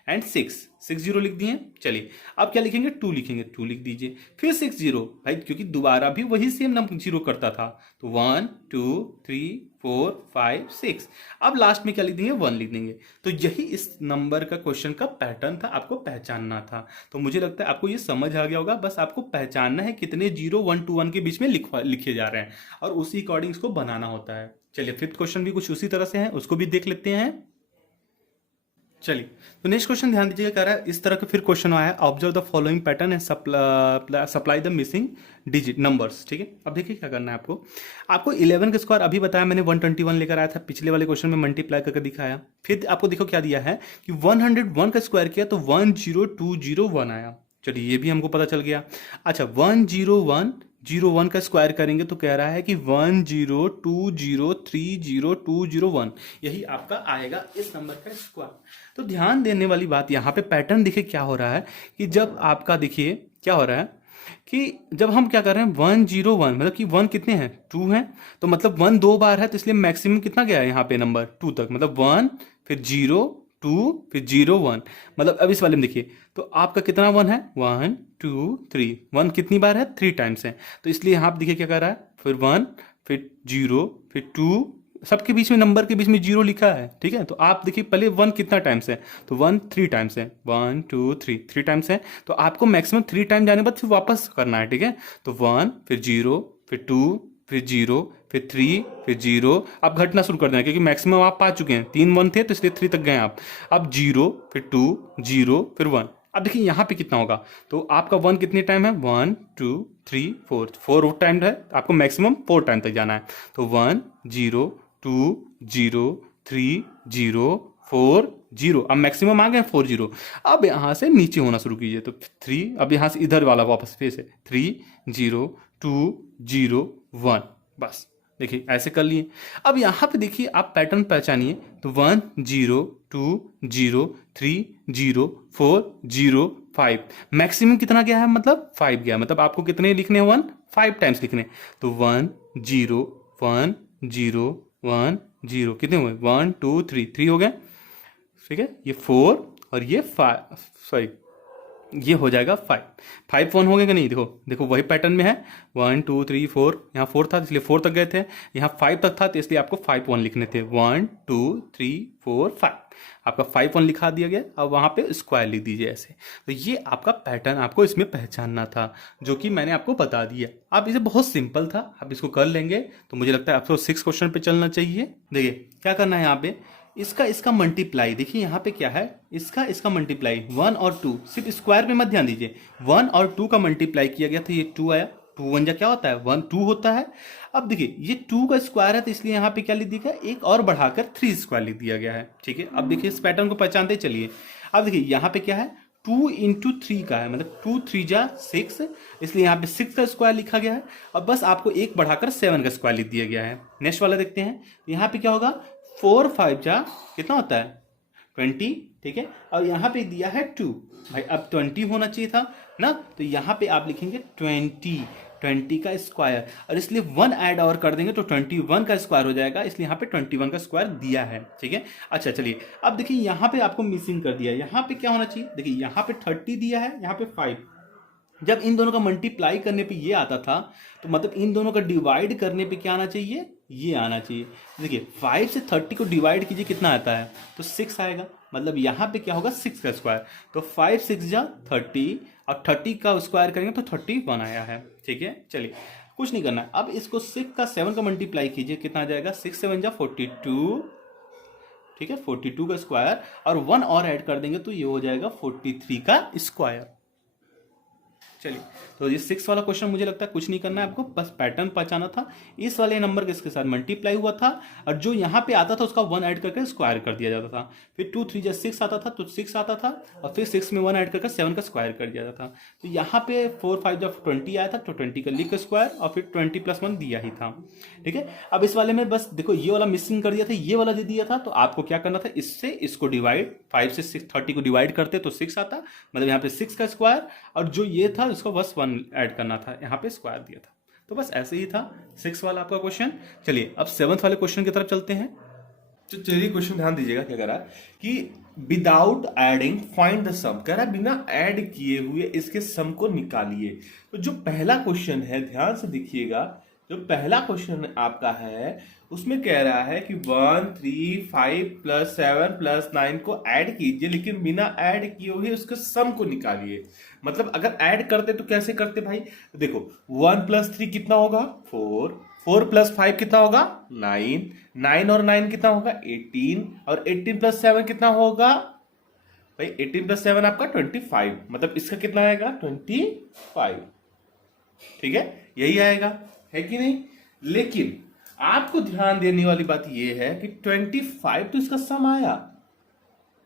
एंड 6 जीरो लिख दिए। चलिए अब क्या लिखेंगे, 2 लिखेंगे, 2 लिख दीजिए, फिर 6 जीरो, भाई क्योंकि दोबारा भी वही सेम नंबर जीरो करता था, तो 1 2 3 4 5 6, अब लास्ट में क्या लिख देंगे, 1 लिख देंगे। तो यही इस नंबर का क्वेश्चन का पैटर्न था, आपको पहचानना था। तो मुझे लगता है आपको ये समझ आ गया होगा, बस आपको पहचानना है कितने जीरो 1 2 1 के बीच में लिखे जा रहे हैं और उसी अकॉर्डिंग इसको बनाना होता है। चलिए फिफ्थ क्वेश्चन भी कुछ उसी तरह से है, उसको भी देख लेते हैं। चलिए तो नेक्स्ट क्वेश्चन ध्यान दीजिएगा, कह रहा है इस तरह का फिर क्वेश्चन आया है, observe the following pattern and supply the missing digit numbers, ठीक है। अब देखिए क्या करना है आपको 11 का स्क्वायर अभी बताया मैंने 121 लेकर आया था, पिछले वाले क्वेश्चन में मल्टीप्लाई करके दिखाया। फिर आपको देखो क्या दिया है कि 101 का स्क्वायर किया तो 10201 आया। चलिए ये भी हमको पता चल गया। अच्छा 101 का स्क्वायर करेंगे तो कह रहा है कि 102030201, यही आपका आएगा इस नंबर का स्क्वायर। तो ध्यान देने वाली बात यहाँ पे पैटर्न देखिए क्या हो रहा है कि जब आपका देखिए क्या हो रहा है कि जब हम क्या कर रहे हैं 101, मतलब कि 1 कितने हैं 2 हैं, तो मतलब 1 2 बार है तो इसलिए मैक्सिमम कितना गया है यहाँ पे नंबर 2 तक, मतलब 1 फिर 0 2 फिर 0 1, मतलब अब इस वाले में देखिए तो आपका कितना 1 है 1 2 3, 1 कितनी बार है 3 टाइम्स है, तो इसलिए यहाँ पे देखिए क्या कर रहा है फिर 1 फिर 0 फिर 2, सबके बीच में नंबर के बीच में 0 लिखा है, ठीक है। तो आप देखिए पहले 1 कितना टाइम्स है, तो 1 3 टाइम्स है, 1 2 3 टाइम्स है, तो आपको मैक्सिमम 3 टाइम जाने के बाद फिर वापस करना है, ठीक है। तो 1 फिर 0 फिर 2 फिर 0 फिर 3 फिर 0, आप घटना शुरू कर देना क्योंकि मैक्सिमम आप पा चुके हैं, 3 1 थे तो इसलिए 3 तक गए आप। अब 0 फिर 2 0 फिर 1, अब देखिए यहाँ पे कितना होगा, तो आपका 1 कितने टाइम है 1 2 3 4 टाइम है, आपको मैक्सिमम 4 टाइम तक जाना है। तो 1 0 2 0 3 0 4 0, अब मैक्सिमम आ गए 4 0। अब यहाँ से नीचे होना शुरू कीजिए तो 3, अब यहाँ से इधर वाला वापस फिर से 3 0 2 0 1, बस देखिए ऐसे कर लिए। अब यहाँ पे देखिए आप पैटर्न पहचानिए, तो 1 0 2 0 3 0 4 0 5, मैक्सिमम कितना गया है मतलब 5 गया, मतलब आपको कितने लिखने हैं 1 5 टाइम्स लिखने, तो 1 0 1 0 1 0, कितने हुए 1 2 3 हो गए, ठीक है। ये 4 और ये 5, सॉरी ये हो जाएगा 5। 5 1 हो गया कि नहीं, देखो देखो वही पैटर्न में है, 1 2 3 4, यहाँ 4 था इसलिए 4 तक गए थे, यहाँ 5 तक था तो इसलिए आपको 5 1 लिखने थे, 1 2 3 4 5, आपका 5 1 लिखा दिया गया। अब वहाँ पे स्क्वायर लिख दीजिए ऐसे। तो ये आपका पैटर्न आपको इसमें पहचानना था, जो कि मैंने आपको बता दिया। अब इसे बहुत सिंपल था, आप इसको कर लेंगे तो मुझे लगता है आपको 6 क्वेश्चन पे चलना चाहिए। देखिए क्या करना है यहाँ पे, इसका मल्टीप्लाई, देखिए यहाँ पे क्या है, इसका मल्टीप्लाई 1 और 2, सिर्फ स्क्वायर पे मत ध्यान दीजिए, 1 और 2 का मल्टीप्लाई किया गया तो ये 2 आया, 2 1 जा क्या होता है 1 2 होता है। अब देखिए ये 2 का स्क्वायर है तो इसलिए यहाँ पे क्या लिख दिया गया, एक और बढ़ाकर 3 स्क्वायर लिख दिया गया है, ठीक है। अब देखिए इस पैटर्न को पहचानते चलिए। अब देखिए यहाँ पे क्या है, 2 इंटू 3 का है, मतलब 2 3 जा 6, इसलिए यहाँ पे 6 का स्क्वायर लिखा गया है। अब बस आपको एक बढ़ाकर 7 का स्क्वायर लिख दिया गया है। नेक्स्ट वाला देखते हैं, यहाँ पे क्या होगा, 4 5 जा कितना होता है 20, ठीक है। और यहाँ पे दिया है 2, भाई अब 20 होना चाहिए था ना, तो यहाँ पे आप लिखेंगे 20 का स्क्वायर, और इसलिए 1 ऐड और कर देंगे तो 21 का स्क्वायर हो जाएगा, इसलिए यहाँ पे 21 का स्क्वायर दिया है, ठीक है। अच्छा चलिए अब देखिए यहाँ पे आपको मिसिंग कर दिया, यहाँ पे क्या होना चाहिए, देखिए यहाँ पे 30 दिया है, यहाँ पे 5, जब इन दोनों का मल्टीप्लाई करने पे ये आता था तो मतलब इन दोनों का डिवाइड करने पे क्या आना चाहिए, ये आना चाहिए। देखिए 5 से 30 को डिवाइड कीजिए कितना आता है, तो 6 आएगा, मतलब यहाँ पे क्या होगा 6 का स्क्वायर, तो 5 6 जा 30, और 30 का स्क्वायर करेंगे तो 31 आया है, ठीक है। चलिए कुछ नहीं करना है, अब इसको 6 का 7 का मल्टीप्लाई कीजिए, कितना आ जाएगा 6 7 जा 42, ठीक है, 42 का स्क्वायर, और 1 और ऐड कर देंगे तो ये हो जाएगा 43 का स्क्वायर। चलिए तो ये 6 वाला क्वेश्चन मुझे लगता है कुछ नहीं करना है आपको, बस पैटर्न पहचाना था, इस वाले नंबर के इसके साथ मल्टीप्लाई हुआ था, और जो यहाँ पे आता था उसका 1 ऐड करके स्क्वायर कर दिया जाता था, फिर 2 3 6 आता था तो 6 आता था, और फिर 6 में 1 ऐड करके 7 का स्क्वायर कर दिया जाता था। तो यहाँ पे 4 5 जब 20 आया था तो 20 का लिख स्क्वायर, और फिर 20 + 1 दिया ही था, ठीक है। अब इस वाले में बस देखो ये वाला मिसिंग कर दिया था, ये वाला दे दिया था, तो आपको क्या करना था, इससे इसको डिवाइड, 5 से 6 30 को डिवाइड करते तो 6 आता, मतलब यहाँ पे 6 का स्क्वायर, और जो ये था उसको बस 1 ऐड करना था, यहाँ पे स्क्वायर दिया था। तो बस ऐसे ही था 6 वाला आपका क्वेश्चन। चलिए अब 7th वाले क्वेश्चन की तरफ चलते हैं। तो चलिए क्वेश्चन ध्यान दीजिएगा, क्या कह रहा है कि विदाउट एडिंग फाइंड द सम, कह रहा है बिना ऐड किए हुए इसके सम को निकालिए। तो जो पहला क्वेश्चन है ध्यान से देखिएगा, जो पहला क्वेश्चन आपका है उसमें कह रहा है कि 1 3 5 + 7 + 9 को ऐड कीजिए, लेकिन बिना ऐड किए हुए उसके सम को निकालिए। मतलब अगर ऐड करते तो कैसे करते भाई, देखो 1 + 3 कितना होगा 4, 4 + 5 कितना होगा 9, 9 और 9 कितना होगा 18, और 18 + 7 कितना होगा भाई, 18 + 7 आपका 25, मतलब इसका कितना आएगा 25, ठीक है, यही आएगा, है कि नहीं। लेकिन आपको ध्यान देने वाली बात यह है कि 25 तो इसका सम आया,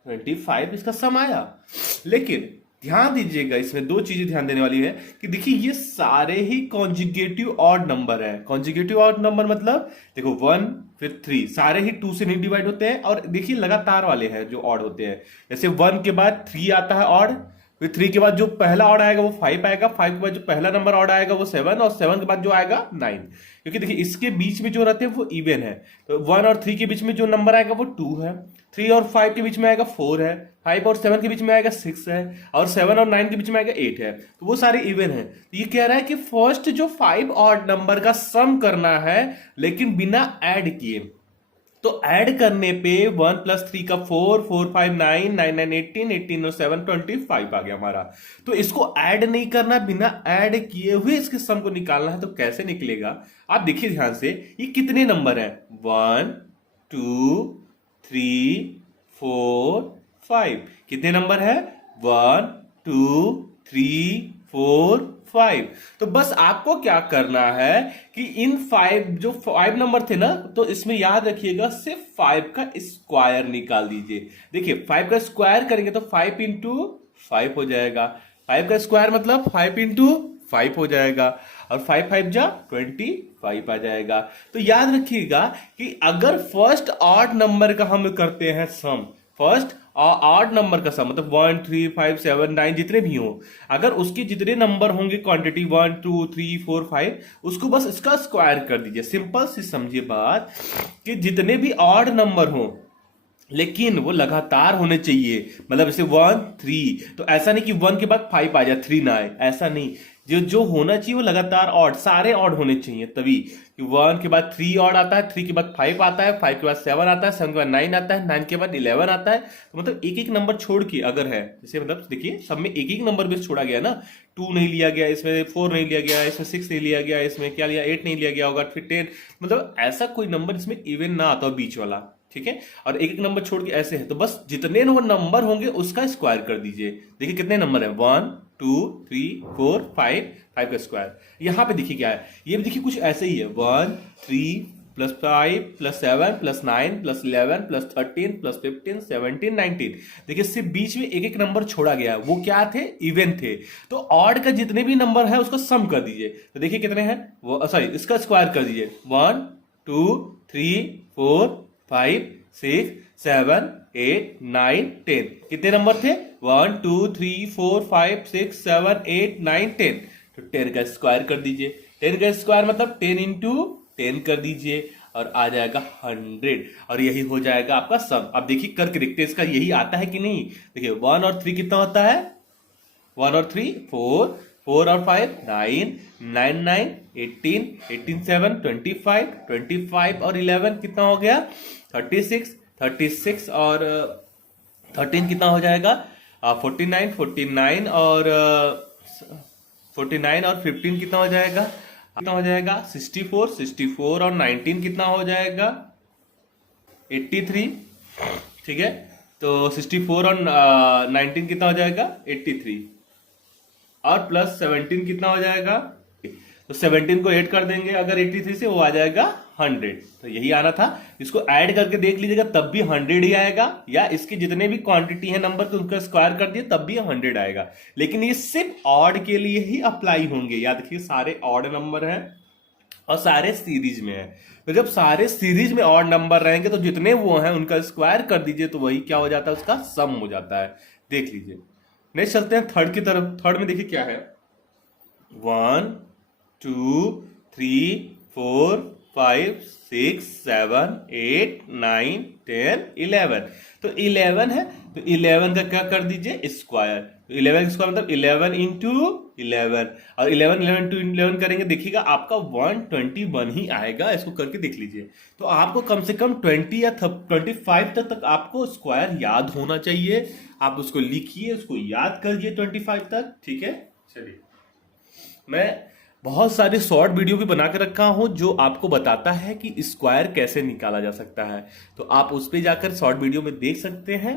25 इसका सम आया, लेकिन ध्यान दीजिएगा इसमें दो चीजें ध्यान देने वाली है कि देखिए ये सारे ही कॉन्जुगेटिव ऑड नंबर है। कॉन्जुगेटिव ऑड नंबर मतलब देखो 1 फिर 3 सारे ही 2 से नहीं डिवाइड होते हैं, और देखिए लगातार वाले हैं जो ऑड होते हैं, जैसे 1 के बाद 3 आता है ऑड, फिर 3 के बाद जो पहला ऑड आएगा वो 5 आएगा, 5 के बाद जो पहला नंबर ऑड आएगा वो 7, और 7 के बाद जो आएगा 9, क्योंकि देखिए इसके बीच में जो रहते हैं वो इवन है। तो 1 और 3 के बीच में जो नंबर आएगा वो 2 है, 3 और 5 के बीच में आएगा 4 है, 5 और 7 के बीच में आएगा 6 है, और 7 और 9 के बीच में आएगा 8 है, तो वो सारे इवन है। तो ये कह रहा है कि फर्स्ट जो 5 ऑड नंबर का सम करना है लेकिन बिना ऐड किए। तो ऐड करने पे 1 + 3 का 4, 4 5 9, 9 9 18, 18 और 7 25 आ गया हमारा। तो इसको ऐड नहीं करना, बिना ऐड किए हुए इसके सम को निकालना है। तो कैसे निकलेगा आप देखिए ध्यान से, ये कितने नंबर है 1 2 3 4 5, कितने नंबर है 1 2 3 4 5। तो बस आपको क्या करना है कि इन 5 जो 5 नंबर थे ना, तो इसमें याद रखिएगा सिर्फ 5 का स्क्वायर निकाल दीजिए। देखिए 5 का स्क्वायर करेंगे तो 5 × 5 हो जाएगा, 5 का स्क्वायर मतलब 5 × 5 हो जाएगा, और 5 5 जा 25 आ जाएगा। तो याद रखिएगा कि अगर फर्स्ट ऑड नंबर का हम करते हैं सम, फर्स्ट ऑड नंबर का सम मतलब 1 3 5 7 9 जितने भी हो, अगर उसके जितने नंबर होंगे क्वांटिटी 1 2 3 4 5, उसको बस इसका स्क्वायर कर दीजिए। सिंपल सी समझिए बात कि जितने भी ऑड नंबर हो लेकिन वो लगातार होने चाहिए। मतलब जैसे 1 3, तो ऐसा नहीं कि 1 के बाद 5 आ जाए 3 ना आए, ऐसा नहीं। जो जो होना चाहिए वो लगातार ऑड, सारे ऑड होने चाहिए। तभी कि 1 के बाद 3 ऑड आता है, 3 के बाद 5 आता है, 5 के बाद 7 आता है, 7 के बाद 9 आता है, 9 के बाद 11 आता है। तो मतलब एक एक नंबर छोड़ के अगर है, जैसे मतलब देखिए सब में एक एक नंबर बेस छोड़ा गया ना। 2 नहीं लिया गया इसमें, 4 नहीं लिया गया इसमें, 6 नहीं लिया गया इसमें, क्या लिया 8 नहीं लिया गया होगा, फिर 10। मतलब ऐसा कोई नंबर इसमें इवन ना आता हो बीच वाला, ठीक है। और एक एक नंबर छोड़ के ऐसे है, तो बस जितने वो नंबर होंगे उसका स्क्वायर कर दीजिए। देखिए कितने नंबर है, 1 2 3 4 5, 5 का स्क्वायर। यहां पे देखिए क्या है, ये भी देखिए कुछ ऐसे ही है, 1 3 plus 5 plus 7 plus 9 plus 11 plus 13 plus 15 17 19। देखिए सिर्फ बीच में एक एक नंबर छोड़ा गया है, वो क्या थे, इवन थे। तो ऑड का जितने भी नंबर है उसको सम कर दीजिए। तो देखिए कितने हैं वो, सॉरी इसका स्क्वायर कर दीजिए, 1 2 3 4 5 6 7 8 9 10। कितने नंबर थे, 1 2 3 4 5 6 7 8 9 10। तो 10 का स्क्वायर कर दीजिए। 10 का स्क्वायर मतलब 10 इंटू 10 कर दीजिए और आ जाएगा 100। और यही हो जाएगा आपका सम। अब देखिए करके देखते हैं इसका यही आता है कि नहीं। देखिए 1 और 3 कितना होता है, 1 और 3 4, 4 और 5 9, 9 9 18, 18 7 25, 25 और 11 कितना हो गया 36, 36 और 13 कितना हो जाएगा 49, 49 और 49 और 15 कितना हो जाएगा, 64, 64 और 19 कितना हो जाएगा 83। ठीक है, तो 64 और 19 कितना हो जाएगा 83, और प्लस 17 कितना हो जाएगा, तो 17 को ऐड कर देंगे अगर 83 से, वो आ जाएगा 100। तो यही आना था। इसको ऐड करके देख लीजिएगा तब भी 100 ही आएगा, या इसके जितने भी क्वांटिटी है नंबर तो उनका स्क्वायर कर दिए तब भी 100 आएगा। लेकिन ये सिर्फ ऑड के लिए ही अप्लाई होंगे। याद रखिए सारे ऑड नंबर हैं और सारे सीरीज में है। तो जब सारे सीरीज में ऑड नंबर रहेंगे तो जितने वो हैं उनका स्क्वायर कर दीजिए, तो वही क्या हो जाता है, उसका सम हो जाता है। देख लीजिए। नेक्स्ट चलते हैं थर्ड की तरफ। थर्ड में देखिए क्या है, 1 2 3 4 5 6 7 8 9 10 11। तो 11 है, तो 11 का क्या कर दीजिए स्क्वायर। तो 11 का स्क्वायर मतलब 11 इंटू 11, और 11 11 इंटू 11 करेंगे, देखिएगा आपका 121 ही आएगा। इसको करके देख लीजिए। तो आपको कम से कम 20 या 25 तक आपको स्क्वायर याद होना चाहिए। आप उसको लिखिए, उसको याद करिए 25 तक। ठीक है, चलिए मैं बहुत सारे शॉर्ट वीडियो भी बना के रखा हूं जो आपको बताता है कि स्क्वायर कैसे निकाला जा सकता है, तो आप उस पे जाकर शॉर्ट वीडियो में देख सकते हैं।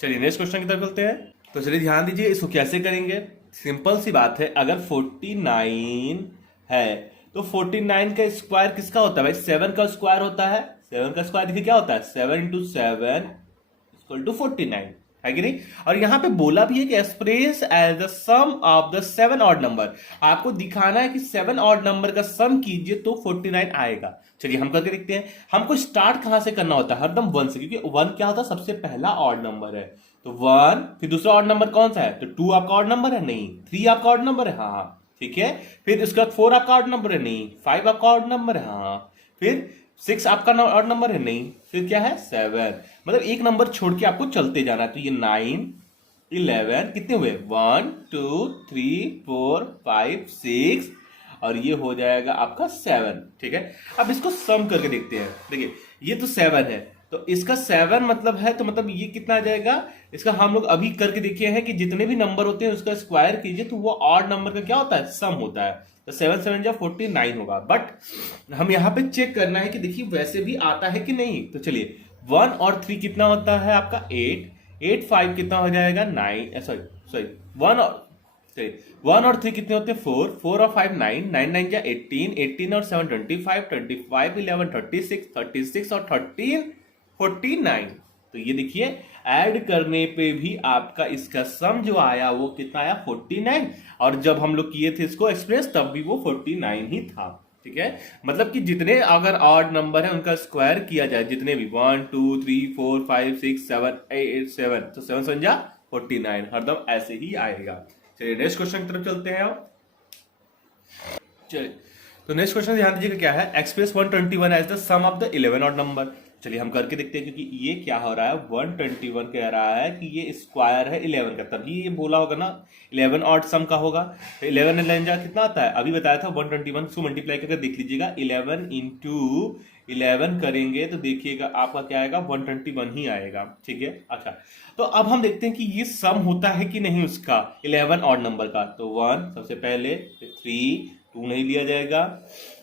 चलिए नेक्स्ट क्वेश्चन की तरफ चलते हैं। तो चलिए ध्यान दीजिए, इसको कैसे करेंगे। सिंपल सी बात है, अगर 49 है तो 49 का स्क्वायर किसका होता है भाई, 7 का स्क्वायर होता है। 7 का स्क्वायर देखिए क्या होता है, 7 इंटू 7 इक्वल टू 49, है कि नहीं। और यहां पे बोला भी है कि express as the sum of the 7 odd number. आपको दिखाना है कि 7 ऑड नंबर का सम कीजिए तो 49 आएगा। चलिए हम करके देखते हैं। हमको स्टार्ट कहां से करना होता है, हरदम 1 से, क्योंकि 1 क्या होता है, सबसे पहला ऑड नंबर है। तो 1, फिर दूसरा ऑड नंबर कौन सा है, तो 2 आपका ऑड नंबर है, नहीं 3 आपका ऑड नंबर है, हाँ ठीक है। फिर उसके बाद 4 आपका ऑड नंबर है, नहीं 5 आपका ऑड नंबर है, हाँ। फिर 6 आपका ऑड नंबर है, नहीं। फिर क्या है 7। मतलब एक नंबर छोड़ के आपको चलते जाना है। तो ये 9 11 कितने हुए, 1 2 3 4 5 6, और ये हो जाएगा आपका 7। ठीक है, अब इसको सम करके देखते हैं। देखिए ये तो 7 है, तो इसका 7 मतलब है, तो मतलब ये कितना आ जाएगा, इसका हम लोग अभी करके देखे हैं कि जितने भी नंबर होते हैं उसका स्क्वायर कीजिए तो वो ऑड नंबर का क्या होता है, सम होता है। तो 7 7 जा 49 होगा। बट हम यहाँ पे चेक करना है कि देखिए वैसे भी आता है कि नहीं। तो चलिए 1 और 3 कितना होता है आपका 8, 8 5 कितना हो जाएगा 9, सॉरी सॉरी 1 और 1 और 3 कितने होते हैं 4, 4 और 5 9, 9 9 जा 18, 18 और 7 25, 25 11 36, 36 और 13 49। तो ये देखिए ऐड करने पे भी आपका इसका सम जो आया वो कितना आया 49, और जब हम लोग किए थे इसको एक्सप्रेस तब भी वो 49 ही था। ठीक है, मतलब कि जितने अगर ऑड नंबर है उनका स्क्वायर किया जाए, जितने भी 1 2 3 4 5 6 7 8 7, तो 7 7 जा 49, हरदम ऐसे ही आएगा। चलिए नेक्स्ट क्वेश्चन की तरफ चलते हैं आप। चलिए तो नेक्स्ट क्वेश्चन ध्यान दीजिएगा क्या है, express 121 as the sum of the 11 odd number. चलिए हम करके देखते हैं, क्योंकि ये क्या हो रहा है, 121 कह रहा है कि ये स्क्वायर है 11 का, तभी ये बोला होगा ना 11 ऑड सम का होगा। तो 11 11 जा कितना आता है, अभी बताया था 121, उसको मल्टीप्लाई करके देख लीजिएगा, 11 इंटू 11 करेंगे तो देखिएगा आपका क्या आएगा, 121 ही आएगा। ठीक है, अच्छा तो अब हम देखते हैं कि ये सम होता है कि नहीं उसका 11 ऑड नंबर का। तो 1 सबसे पहले, फिर 3, 2 नहीं लिया जाएगा,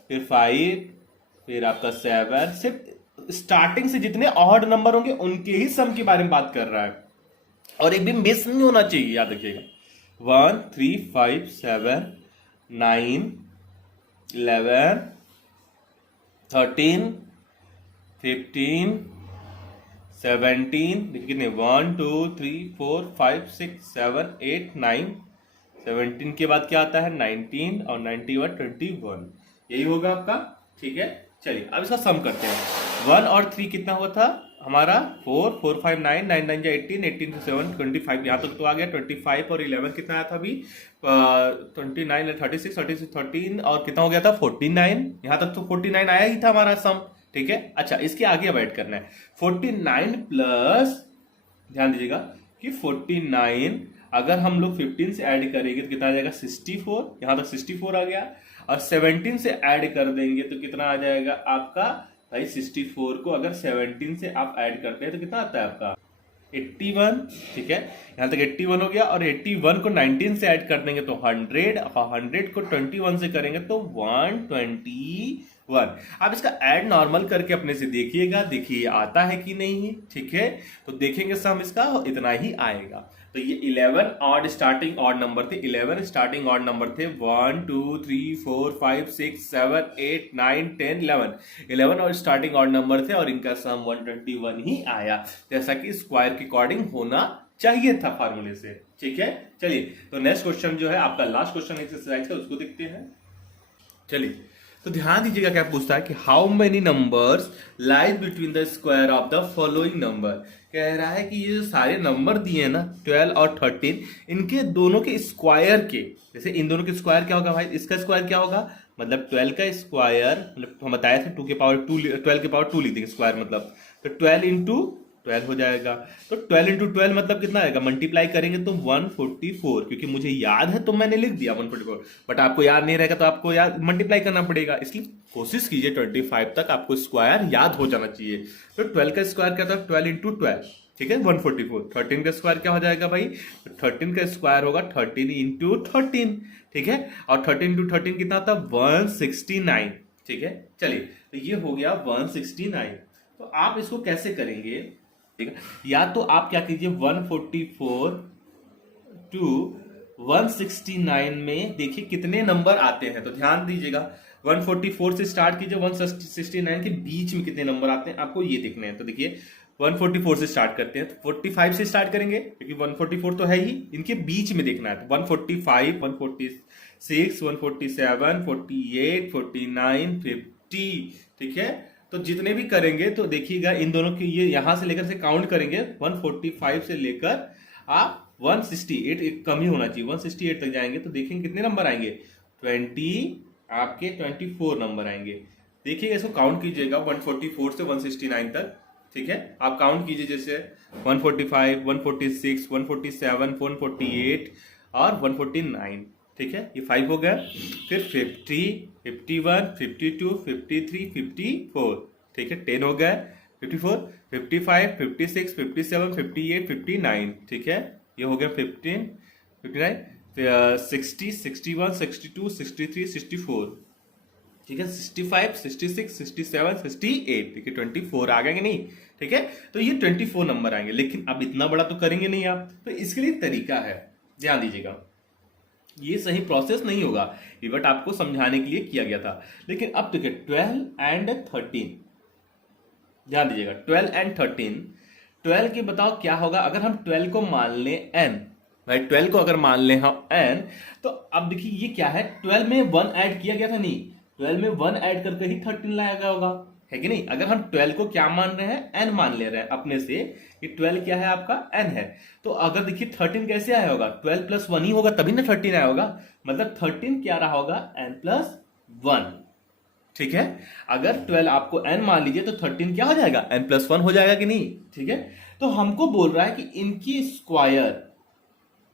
फिर 5, फिर आपका 7, सिर्फ स्टार्टिंग से जितने ऑड नंबर होंगे उनके ही सम के बारे में बात कर रहा है, और एक भी मिस नहीं होना चाहिए, याद रखिएगा। 1 3 5 7 9 11 13 15 17, देखिए कितने, 1 2 3 4 5 6 7 8 9, 17 के बाद क्या आता है 19, और 90 बाद 21, यही होगा आपका। ठीक है, चलिए अब इसका सम करते हैं। 1 और 3 कितना हुआ था हमारा, 4 4 5 9 9 9 18 18 to 7 25, यहाँ तक तो आ गया। 25 और 11 कितना आया था अभी, 29 36 36 13, और कितना हो गया था 49, यहाँ तक तो 49 आया ही था हमारा सम। ठीक है, अच्छा इसके आगे अब ऐड करना है 49 प्लस, ध्यान दीजिएगा कि 49 अगर हम लोग 15 से ऐड करेंगे तो कितना आ जाएगा 64, यहाँ तक 64 आ गया, और 17 से ऐड कर देंगे तो कितना आ जाएगा आपका भाई 64 को अगर 17 से आप ऐड करते हैं तो कितना आता है आपका 81। ठीक है, यहां तक 81 हो गया, और 81 को 19 से ऐड कर देंगे तो 100, और 100 को 21 से करेंगे तो 121। आप इसका ऐड नॉर्मल करके अपने से देखिएगा, देखिए आता है कि नहीं। ठीक है, तो देखेंगे सम इसका इतना ही आएगा। तो ये 11 ऑड स्टार्टिंग ऑड नंबर थे, 11 स्टार्टिंग ऑड नंबर थे, 1 2 3 4 5 6 7 8 9 10 11 और स्टार्टिंग ऑड नंबर थे, और इनका सम 121 ही आया, जैसा कि स्क्वायर के अकॉर्डिंग होना चाहिए था फार्मूले से। ठीक है, चलिए तो नेक्स्ट क्वेश्चन जो है आपका लास्ट क्वेश्चन एक्सरसाइज का, उसको देखते हैं। चलिए तो ध्यान दीजिएगा क्या पूछता है कि how many numbers lies between the square of the following number. कह रहा है कि ये जो सारे नंबर दिए हैं ना 12 और 13, इनके दोनों के स्क्वायर के, जैसे इन दोनों के स्क्वायर क्या होगा भाई, इसका स्क्वायर क्या होगा, मतलब 12 का स्क्वायर, मतलब हम बताए थे 2 के पावर 2, 12 के पावर 2 लिख देंगे स्क्वायर, मतलब तो 12 इंटू 12 हो जाएगा। तो 12 इंटू 12 मतलब कितना आएगा, मल्टीप्लाई करेंगे तो 144, क्योंकि मुझे याद है तो मैंने लिख दिया 144, बट आपको याद नहीं रहेगा तो आपको याद मल्टीप्लाई करना पड़ेगा, इसलिए कोशिश कीजिए 25 तक आपको स्क्वायर याद हो जाना चाहिए। तो 12 का स्क्वायर क्या था, 12 इंटू 12, ठीक है 144। 13 का स्क्वायर क्या हो जाएगा भाई, 13 का स्क्वायर होगा 13 इंटू 13, ठीक है, और 13 इंटू 13 कितना था 169। ठीक है, चलिए तो ये हो गया 169। तो आप इसको कैसे करेंगे, ठीक है, या तो आप क्या कीजिए 144 टू 169 में देखिए कितने नंबर आते हैं। तो ध्यान दीजिएगा 144 से स्टार्ट कीजिए, 169 के बीच में कितने नंबर आते हैं आपको ये देखने हैं। तो देखिए 144 से स्टार्ट करते हैं, तो 45 से स्टार्ट करेंगे क्योंकि 144 तो है ही, इनके बीच में देखना है। तो 145, 146, 147, 48, 49, 50, ठीक है। तो जितने भी करेंगे तो देखिएगा इन दोनों की ये यहां से लेकर से काउंट करेंगे 145 से लेकर आप 168, एक कम ही होना चाहिए, 168 तक जाएंगे तो देखेंगे कितने नंबर आएंगे 24 नंबर आएंगे। देखिएगा इसको काउंट कीजिएगा 144 से 169 तक, ठीक है। आप काउंट कीजिए जैसे 145, 146, 147, 148 और 149, ठीक है, ये 5 हो गया। फिर 50, 51, 52, 53, 54, ठीक है 10 हो गया। 54, 55, 56, 57, 58, 59, ठीक है, ये हो गया 15, 59, 60, 61, 62, 63, 64, ठीक है 65, 66, 67, 68, ठीक है 24 आ गए नहीं, ठीक है। तो ये 24 नंबर आएंगे, लेकिन अब इतना बड़ा तो करेंगे नहीं आप, तो इसके लिए तरीका है, ध्यान दीजिएगा। ये सही प्रोसेस नहीं होगा, ये बट आपको समझाने के लिए किया गया था। लेकिन अब देखिए 12 एंड 13, ध्यान दीजिएगा 12 एंड 13, 12 के बताओ क्या होगा अगर हम 12 को मान लें n, भाई 12 को अगर मान लें हम n, तो अब देखिए ये क्या है, 12 में 1 ऐड किया गया था, नहीं 12 में 1 ऐड करके ही 13 लाया गया होगा, है कि नहीं। अगर हम 12 को क्या मान रहे हैं, n मान ले रहे हैं अपने से, कि 12 क्या है आपका n है। तो अगर देखिए 13 कैसे आया होगा, 12 प्लस 1 ही होगा तभी ना 13 आया होगा, मतलब 13 क्या रहा होगा n प्लस 1, ठीक है। अगर 12 आपको n मान लीजिए तो 13 क्या हो जाएगा, n+1 हो जाएगा कि नहीं, ठीक है। तो हमको बोल रहा है कि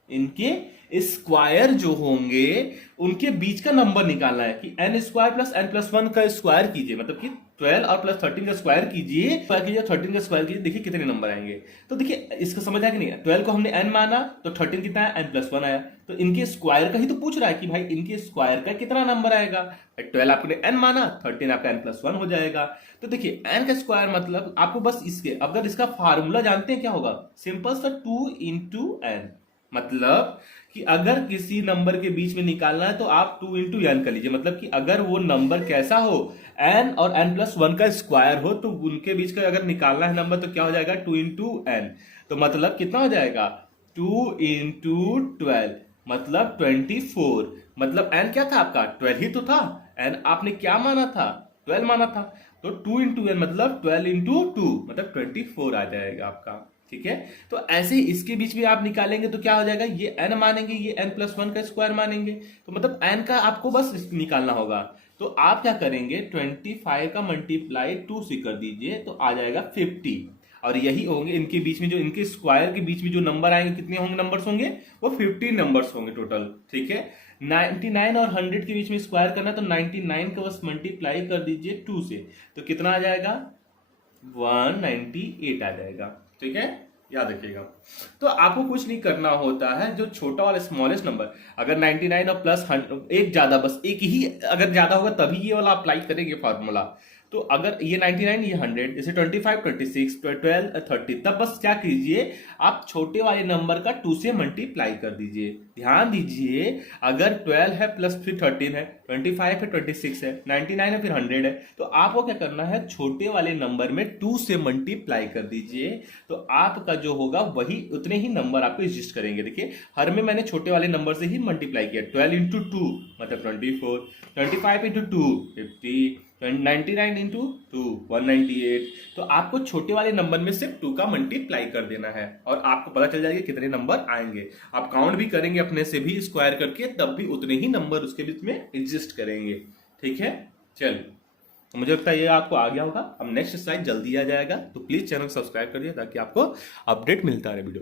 इनके स्क्वायर जो होंगे उनके बीच का नंबर निकालना है कि n स्क्वायर प्लस n+1 का स्क्वायर कीजिए, मतलब कि 12 और प्लस 13 का स्क्वायर कीजिए, 13 का स्क्वायर कीजिए, देखिए कितने नंबर आएंगे। तो देखिए इसका समझ आया कि नहीं, 12 को हमने n माना तो 13 कितना है, n+1 आया। तो इनके स्क्वायर का ही तो पूछ रहा है कि भाई इनके स्क्वायर का कितना नंबर आएगा। 12 आपने n माना, 13 आपका n+1 हो जाएगा। तो देखिए n का स्क्वायर मतलब आपको बस इसके, अगर इसका फार्मूला जानते हैं क्या होगा, सिंपल सा 2 इंटू n, मतलब कि अगर किसी नंबर के बीच में निकालना है तो आप 2 इंटू एन कर लीजिए, मतलब कि अगर वो नंबर कैसा हो, n और n+1 का स्क्वायर हो, तो उनके बीच का अगर निकालना है नंबर तो क्या हो जाएगा, 2 इंटू एन। तो मतलब कितना हो जाएगा, 2 इंटू 12 मतलब 24। मतलब n क्या था आपका, 12 ही तो था, n आपने क्या माना था, 12 माना था। तो 2 इंटू एन मतलब 12 इंटू 2 मतलब 24 आ जाएगा आपका, ठीक है। तो ऐसे ही इसके बीच में आप निकालेंगे तो क्या हो जाएगा, ये n मानेंगे, ये n+1 का स्क्वायर मानेंगे, तो मतलब n का आपको बस निकालना होगा। तो आप क्या करेंगे, 25 का मल्टीप्लाई 2 से कर दीजिए तो आ जाएगा 50। और यही होंगे इनके बीच में, जो इनके स्क्वायर के बीच में जो नंबर आएंगे, कितने होंगे नंबर्स होंगे, वो 50 नंबर्स होंगे टोटल, ठीक है। 99 और 100 के बीच में स्क्वायर करना है तो 99 का बस मल्टीप्लाई कर दीजिए 2 से, तो कितना आ जाएगा, 198 आ जाएगा, ठीक है, याद रखिएगा। तो आपको कुछ नहीं करना होता है, जो छोटा वाला स्मॉलेस्ट नंबर, अगर 99 और प्लस 100 एक ज्यादा, बस एक ही अगर ज्यादा होगा तभी ये वाला अप्लाई करेंगे फार्मूला। तो अगर ये 99 ये 100, जैसे 25 26 12 30, तब बस क्या कीजिए, आप छोटे वाले नंबर का 2 से मल्टीप्लाई कर दीजिए। ध्यान दीजिए, अगर 12 है प्लस फिर 13 है, 25 है 26 है, 99 है फिर 100 है, तो आपको क्या करना है, छोटे वाले नंबर में 2 से मल्टीप्लाई कर दीजिए, तो आपका जो होगा वही उतने ही नंबर आपको एग्जिस्ट करेंगे। देखिए हर में मैंने छोटे वाले नंबर से ही मल्टीप्लाई किया, 12 इंटू 2 मतलब 24, 25 इंटू 2 50, 99 इंटू 2 198। तो आपको छोटे वाले नंबर में सिर्फ 2 का मल्टीप्लाई कर देना है और आपको पता चल जाएगा कितने नंबर आएंगे। आप काउंट भी करेंगे अपने से भी स्क्वायर करके, तब भी उतने ही नंबर उसके बीच में एग्जिस्ट करेंगे, ठीक है। चलिए, मुझे लगता है ये आपको आ गया होगा। अब नेक्स्ट एक्सरसाइज जल्दी आ जाएगा, तो प्लीज चैनल सब्सक्राइब करिए ताकि आपको अपडेट मिलता रहे वीडियो।